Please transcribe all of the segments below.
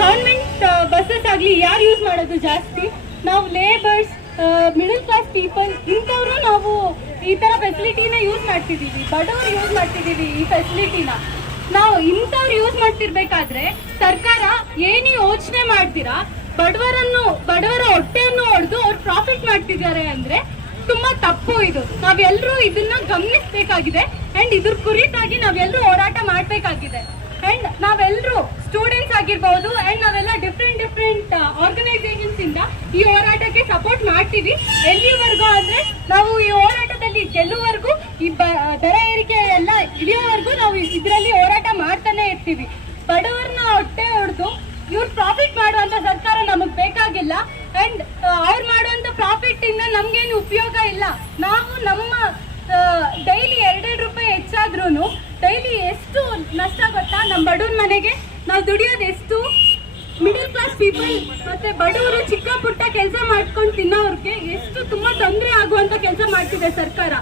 Government buses ಆಗಲಿ ಯಾರು use ಮಾಡೋದು ಜಾಸ್ತಿ? ನಾವು ಲೇಬರ್ಸ್, ಮಿಡಲ್ ಕ್ಲಾಸ್ ಪೀಪಲ್ ಇಂಥವ್ರು ನಾವು ಈ ಥರ ಫೆಸಿಲಿಟಿನ ಯೂಸ್ ಮಾಡ್ತಿದ್ದೀವಿ, ಬಡವರು ಯೂಸ್ ಮಾಡ್ತಿದ್ದೀವಿ ಈ ಫೆಸಿಲಿಟಿನ. ನಾವು ಇಂಥವ್ರು ಯೂಸ್ ಮಾಡ್ತಿರ್ಬೇಕಾದ್ರೆ ಸರ್ಕಾರ ಏನು ಯೋಚನೆ ಮಾಡ್ತೀರಾ ಬಡವರ ಹೊಟ್ಟೆಯನ್ನು ಹೊಡೆದು ಅವ್ರು ಪ್ರಾಫಿಟ್ ಮಾಡ್ತಿದ್ದಾರೆ ಅಂದ್ರೆ ತುಂಬಾ ತಪ್ಪು. ಇದು ನಾವೆಲ್ಲರೂ ಇದನ್ನ ಗಮನಿಸಬೇಕಾಗಿದೆ ಅಂಡ್ ಇದ್ರ ಕುರಿತಾಗಿ ನಾವೆಲ್ಲರೂ ಹೋರಾಟ ಮಾಡಬೇಕಾಗಿದೆ. ಅಂಡ್ ನಾವೆಲ್ಲರೂ ಸ್ಟೂಡೆಂಟ್ಸ್ ಆಗಿರ್ಬಹುದು ಅಂಡ್ ನಾವೆಲ್ಲ ಡಿಫ್ರೆಂಟ್ ಆರ್ಗನೈಸೇಷನ್ಸ್ ಇಂದ ಈ ಹೋರಾಟಕ್ಕೆ ಸಪೋರ್ಟ್ ಮಾಡ್ತೀವಿ. ಎಲ್ಲಿವರೆಗೂ ಅಂದ್ರೆ ನಾವು ಈ ಹೋರಾಟದಲ್ಲಿ ಗೆಲ್ಲುವರೆಗೂ, ಈ ದರ ಏರಿಕೆ ಎಲ್ಲ ಇಳಿಯೋವರೆಗೂ ನಾವು ಇದರಲ್ಲಿ ಹೋರಾಟ ಮಾಡ್ತಾನೆ ಇರ್ತೀವಿ. ಬಡವರನ್ನ ಹೊಟ್ಟೆ ಹೊಡೆದು ಇವ್ರು ಪ್ರಾಫಿಟ್ ಮಾಡುವಂತ ಸರ್ಕಾರ ನಮಗ್ ಬೇಕಾಗಿಲ್ಲ. ಅಂಡ್ ಅವ್ರು ಮಾಡುವಂತ ಪ್ರಾಫಿಟ್ ಇಂದ ನಮ್ಗೇನು ಉಪಯೋಗ ಇಲ್ಲ. ನಾವು ನಮ್ಮ ಡೈಲಿ 2 ರೂಪಾಯಿ ಹೆಚ್ಚಾದ್ರೂ ಡೈಲಿ ಎಷ್ಟು ನಷ್ಟ ಗೊತ್ತಾ? ನಮ್ಮ ಬಡವ್ರ ಮನೆಗೆ ನಾವು ದುಡಿಯೋದು ಎಷ್ಟು? ಮಿಡಿಲ್ ಕ್ಲಾಸ್ ಪೀಪಲ್ ಮತ್ತೆ ಬಡವರು ಚಿಕ್ಕ ಪುಟ್ಟ ಕೆಲಸ ಮಾಡ್ಕೊಂಡು ತಿನ್ನೋರ್ಗೆ ಎಷ್ಟು ತುಂಬಾ ತೊಂದರೆ ಆಗುವಂತ ಕೆಲಸ ಮಾಡ್ತಿದೆ ಸರ್ಕಾರ.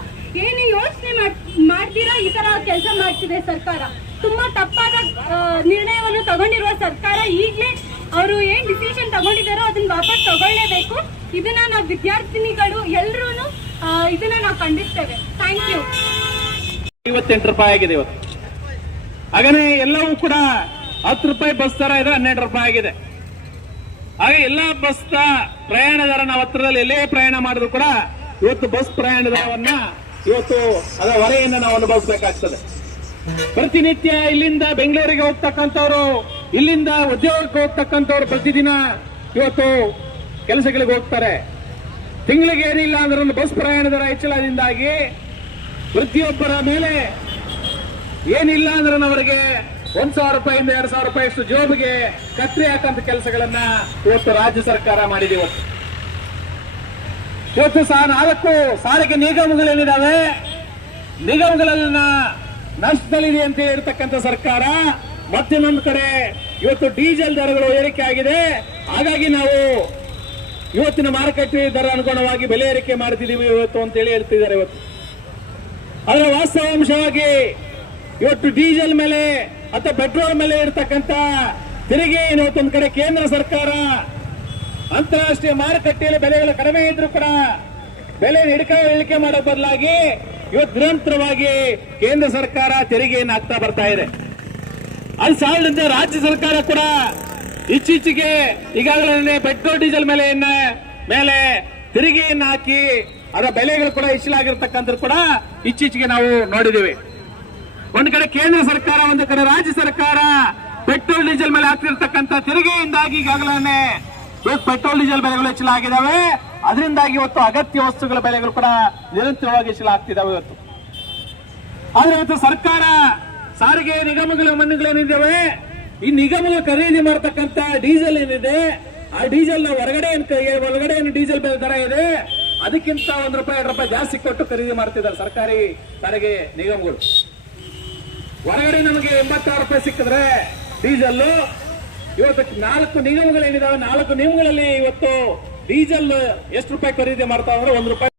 ಏನು ಯೋಚನೆ ಮಾಡ್ತೀರಾ ಈ ತರ ಕೆಲಸ ಮಾಡ್ತಿದೆ ಸರ್ಕಾರ. ತುಂಬಾ ತಪ್ಪಾದ ನಿರ್ಣಯವನ್ನು ತಗೊಂಡಿರುವ ಸರ್ಕಾರ ಈಗಲೇ ಅವರು ಏನ್ ಡಿಸಿಷನ್ ತಗೊಂಡಿದ್ದಾರೋ ಅದನ್ನ ವಾಪಸ್ ತಗೊಳ್ಳೇಬೇಕು. ಇದನ್ನ ನಾವು ವಿದ್ಯಾರ್ಥಿನಿಗಳು ಎಲ್ಲರೂ ಇದನ್ನ ನಾವು ಖಂಡಿಸ್ತೇವೆ. Thank you. 58 ರೂಪಾಯಿ ಆಗಿದೆ ಇವತ್ತು. ಹಾಗೇನೆ ಎಲ್ಲವೂ ಕೂಡ 10 ರೂಪಾಯಿ ಬಸ್ ದರ ಇದೆ, 12 ರೂಪಾಯಿ ಆಗಿದೆ. ಹಾಗೆ ಎಲ್ಲಾ ಬಸ್ ಪ್ರಯಾಣ ದರ ನಾವು ಹತ್ರದಲ್ಲಿ ಎಲ್ಲೇ ಪ್ರಯಾಣ ಮಾಡಿದ್ರು ಕೂಡ ಇವತ್ತು ಬಸ್ ಪ್ರಯಾಣ ದರವನ್ನ ಇವತ್ತು ಅದರ ಹೊರೆಯಿಂದ ನಾವು ಅನುಭವಿಸಬೇಕಾಗ್ತದೆ. ಪ್ರತಿನಿತ್ಯ ಇಲ್ಲಿಂದ ಬೆಂಗಳೂರಿಗೆ ಹೋಗ್ತಕ್ಕಂಥವ್ರು, ಇಲ್ಲಿಂದ ಉದ್ಯೋಗಕ್ಕೆ ಹೋಗ್ತಕ್ಕಂಥವ್ರು ಪ್ರತಿದಿನ ಇವತ್ತು ಕೆಲಸಗಳಿಗೆ ಹೋಗ್ತಾರೆ. ತಿಂಗಳಿಗೆ ಏನಿಲ್ಲ ಅಂದ್ರೆ ಒಂದು ಬಸ್ ಪ್ರಯಾಣ ದರ ಹೆಚ್ಚಳದಿಂದಾಗಿ ಪ್ರತಿಯೊಬ್ಬರ ಮೇಲೆ ಏನಿಲ್ಲ ಅಂದ್ರೆ ಅವರಿಗೆ 1,000 ರೂಪಾಯಿಂದ 2,000 ರೂಪಾಯಿ ಅಷ್ಟು ಜೋಬಿಗೆ ಕತ್ರಿ ಹಾಕಂತ ಕೆಲಸಗಳನ್ನ ಇವತ್ತು ರಾಜ್ಯ ಸರ್ಕಾರ ಮಾಡಿದೆ. ಇವತ್ತು ಸಹ 4 ಸಾರಿಗೆ ನಿಗಮಗಳೇನಿದಾವೆ, ನಿಗಮಗಳನ್ನ ನಷ್ಟದಲ್ಲಿದೆ ಅಂತ ಹೇಳ್ತಕ್ಕಂಥ ಸರ್ಕಾರ. ಮತ್ತಿನ್ನೊಂದು ಕಡೆ ಇವತ್ತು ಡೀಸೆಲ್ ದರಗಳು ಏರಿಕೆ ಆಗಿದೆ. ಹಾಗಾಗಿ ನಾವು ಇವತ್ತಿನ ಮಾರುಕಟ್ಟೆ ದರ ಅನುಗುಣವಾಗಿ ಬೆಲೆ ಏರಿಕೆ ಮಾಡ್ತಿದ್ದೀವಿ ಇವತ್ತು ಅಂತೇಳಿ ಹೇಳ್ತಿದ್ದಾರೆ. ಇವತ್ತು ಅದರ ವಾಸ್ತವಾಂಶವಾಗಿ ಇವತ್ತು ಡೀಸೆಲ್ ಮೇಲೆ ಅಥವಾ ಪೆಟ್ರೋಲ್ ಮೇಲೆ ಇರತಕ್ಕಂತ ತೆರಿಗೆ ಇವತ್ತೊಂದು ಕಡೆ ಕೇಂದ್ರ ಸರ್ಕಾರ ಅಂತಾರಾಷ್ಟ್ರೀಯ ಮಾರುಕಟ್ಟೆಯಲ್ಲಿ ಬೆಲೆಗಳು ಕಡಿಮೆ ಇದ್ರೂ ಕೂಡ ಬೆಲೆ ಇಳಿಕೆ ಮಾಡೋ ಬದಲಾಗಿ ಇವತ್ತು ನಿರಂತರವಾಗಿ ಕೇಂದ್ರ ಸರ್ಕಾರ ತೆರಿಗೆಯನ್ನು ಹಾಕ್ತಾ ಬರ್ತಾ ಇದೆ. ಅದು ಸಾಲದಿಂದ ರಾಜ್ಯ ಸರ್ಕಾರ ಕೂಡ ಇತ್ತೀಚೆಗೆ ಈಗಾಗಲೇ ಪೆಟ್ರೋಲ್ ಡೀಸೆಲ್ ಮೇಲೆ ತೆರಿಗೆಯನ್ನು ಹಾಕಿ ಅದರ ಬೆಲೆಗಳು ಕೂಡ ಹೆಚ್ಚಲಾಗಿರ್ತಕ್ಕಂಥ ಕೂಡ ಇತ್ತೀಚೆಗೆ ನಾವು ನೋಡಿದ್ದೇವೆ. ಒಂದು ಕಡೆ ಕೇಂದ್ರ ಸರ್ಕಾರ, ಒಂದು ಕಡೆ ರಾಜ್ಯ ಸರ್ಕಾರ ಪೆಟ್ರೋಲ್ ಡೀಸೆಲ್ ಮೇಲೆ ಹಾಕ್ತಿರ್ತಕ್ಕಂಥ ತೆರಿಗೆಯಿಂದಾಗಿ ಈಗಾಗಲೇ ಪೆಟ್ರೋಲ್ ಡೀಸೆಲ್ ಬೆಲೆಗಳು ಹೆಚ್ಚಲಾಗಿದ್ದಾವೆ. ಅದರಿಂದಾಗಿ ಇವತ್ತು ಅಗತ್ಯ ವಸ್ತುಗಳ ಬೆಲೆಗಳು ಕೂಡ ನಿರಂತರವಾಗಿ ಹೆಚ್ಚಲಾಗ್ತಿದ್ದಾವೆ ಇವತ್ತು. ಆದ್ರೆ ಇವತ್ತು ಸರ್ಕಾರ ಸಾರಿಗೆ ನಿಗಮಗಳ ಮಣ್ಣುಗಳೇನಿದ್ದಾವೆ, ಈ ನಿಗಮಗಳು ಖರೀದಿ ಮಾಡತಕ್ಕಂತ ಡೀಸೆಲ್ ಏನಿದೆ, ಆ ಡೀಸೆಲ್ ಒಳಗಡೆ ಏನು ಡೀಸೆಲ್ ಬೆಲೆ ದರ ಇದೆ ಅದಕ್ಕಿಂತ 1 ರೂಪಾಯಿ 2 ರೂಪಾಯಿ ಜಾಸ್ತಿ ಕೊಟ್ಟು ಖರೀದಿ ಮಾಡ್ತಿದ್ದಾರೆ ಸರ್ಕಾರಿ ಸಾರಿಗೆ ನಿಗಮಗಳು. ಹೊರಗಡೆ ನಮಗೆ 86 ರೂಪಾಯಿ ಸಿಕ್ಕಿದ್ರೆ ಡೀಸೆಲ್, ಇವತ್ತು 4 ನಿಗಮಗಳೇನಿದಾವೆ, 4 ನಿಗಮಗಳಲ್ಲಿ ಇವತ್ತು ಡೀಸೆಲ್ ಎಷ್ಟು ರೂಪಾಯಿ ಖರೀದಿ ಮಾಡ್ತಾ ಅಂದ್ರೆ 1 ರೂಪಾಯಿ